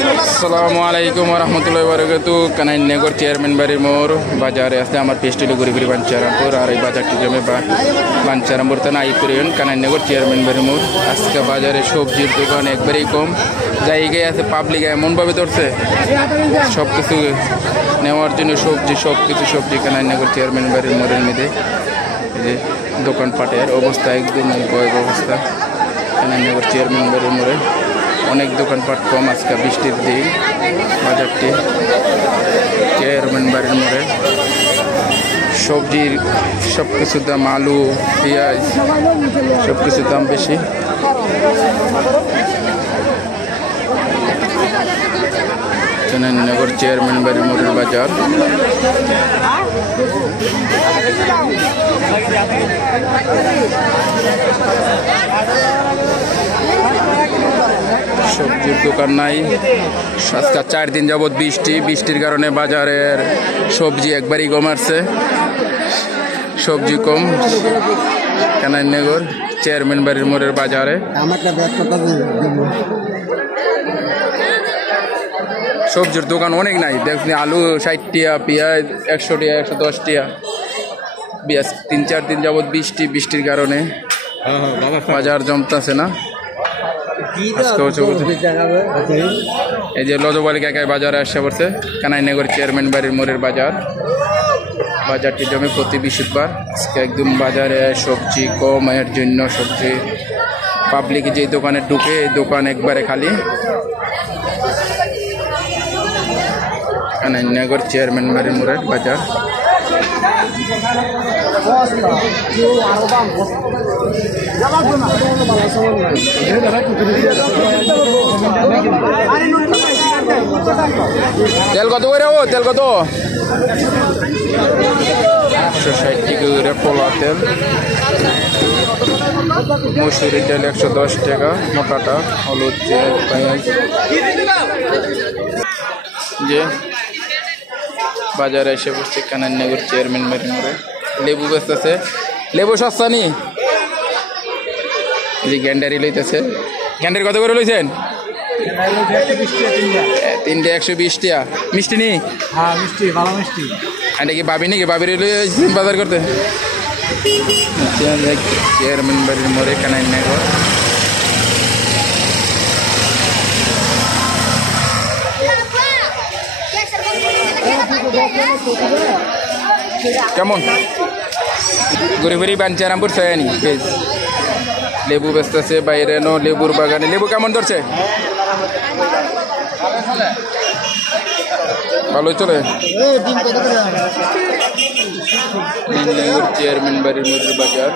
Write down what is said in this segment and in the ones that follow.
আসসালামু আলাইকুম রহমতুল্লাহি ওয়া বারাকাতুহু। কানাইনগর চেয়ারম্যান বাড়ির মোড় বাজারে আসতে আমার পেস্টিল গুড়িগুড়ি বাঞ্চারামপুর আর এই বাজারটি জমে বাঞ্চারামপুর থানা আইপুরিয়ন কানাইনগর চেয়ারম্যান বাড়ির মোড়। আজকে বাজারে সবজির দোকান একবারেই কম, জায়গায় আছে পাবলিক এমনভাবে ধরছে সব কিছু নেওয়ার জন্য সবজি সবজি কানাইনগর চেয়ারম্যান বাড়ির মোড়ের মধ্যে। এই যে দোকানপাটের অবস্থা একদম ভয়াবহ অবস্থা কানাইনগর চেয়ারম্যান বাড়ির মোড়ে। অনেক দোকানপাট কম, আজকে বৃষ্টির দিন বাজারটি চেয়ারম্যান বাড়ির মোড়ে। সবজির সব কিছুর দাম, আলু পেঁয়াজ সব কিছুর দাম বেশি। কানাইনগর চেয়ারম্যান বাড়ির মোড়ের বাজার। সবজির দোকান নাই, আজকে 4 দিন যাবৎ বৃষ্টির কারণে বাজারের সবজি একবারই কমাচ্ছে, সবজি কম কানাইনগর চেয়ারম্যান বাড়ির মোড়ের বাজারে। সবজির দোকান অনেক নাই, দেখুন আলু 60 টাকা, পেঁয়াজ 100 টাকা 110 টাকা। 3-4 দিন যাবৎ বৃষ্টির কারণে বাজার জমতেছে না। এই যে লজবালি কাকায় বাজারে আসছে পড়ছে কানাইনগর চেয়ারম্যান বাড়ির মোড়ের বাজারটি জমে প্রতি বৃহস্পতিবার। আজকে একদম বাজারে সবজি কম, এর জন্য সবজি পাবলিক যে দোকানে ঢুকে এই দোকান একবারে খালি। কানাইনগর চেয়ারম্যান বাড়ির মোড়ের বাজার। তেল কত করে? তেল কত? 160 টাকা করে পোলা তেল। মসুরি তেল 110 টাকা মোটাটা। হলুদ যে বাজারে এসে বসছে কানাইনগর চেয়ারম্যান বাড়ির মোড়ে। লেবু বেচতেছে, লেবু সস্তা নি। যে গ্যান্ডারি লইতেছে, গ্যান্ডারি কত করে লইছেন? 3টে 120 টাকা। মিষ্টি নি? হ্যাঁ মিষ্টি, ভালো মিষ্টি। এটা কি বাবি নাকি? বাবির বাজার করতে চেয়ারম্যান বাড়ির মোড়ে কানাইনগর। কেমন ঘুরি বাঞ্চারামপুর ছয়ানি পেজ লেবু বেচতেছে বাইরে লেবুর বাগানে। লেবু কেমন ধরছে? ভালোই চলে। চেয়ারম্যান বাড়ির মোড়ের বাজার।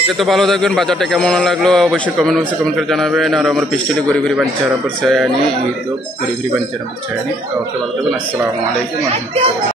ওকে, তো ভালো থাকবেন। বাজারটা কেমন লাগলো অবশ্যই কমেন্ট বক্সে কমেন্ট করে জানাবেন। আর আমার পিস্টলি ঘুরি বাঞ্চারামপুর ছয়ানি, ইউটিউব ঘুরি বাঞ্চারামপুর ছয়ানি। ওকে, ভালো থাকবেন। আসসালামু আলাইকুম রহমতুল্লাহ।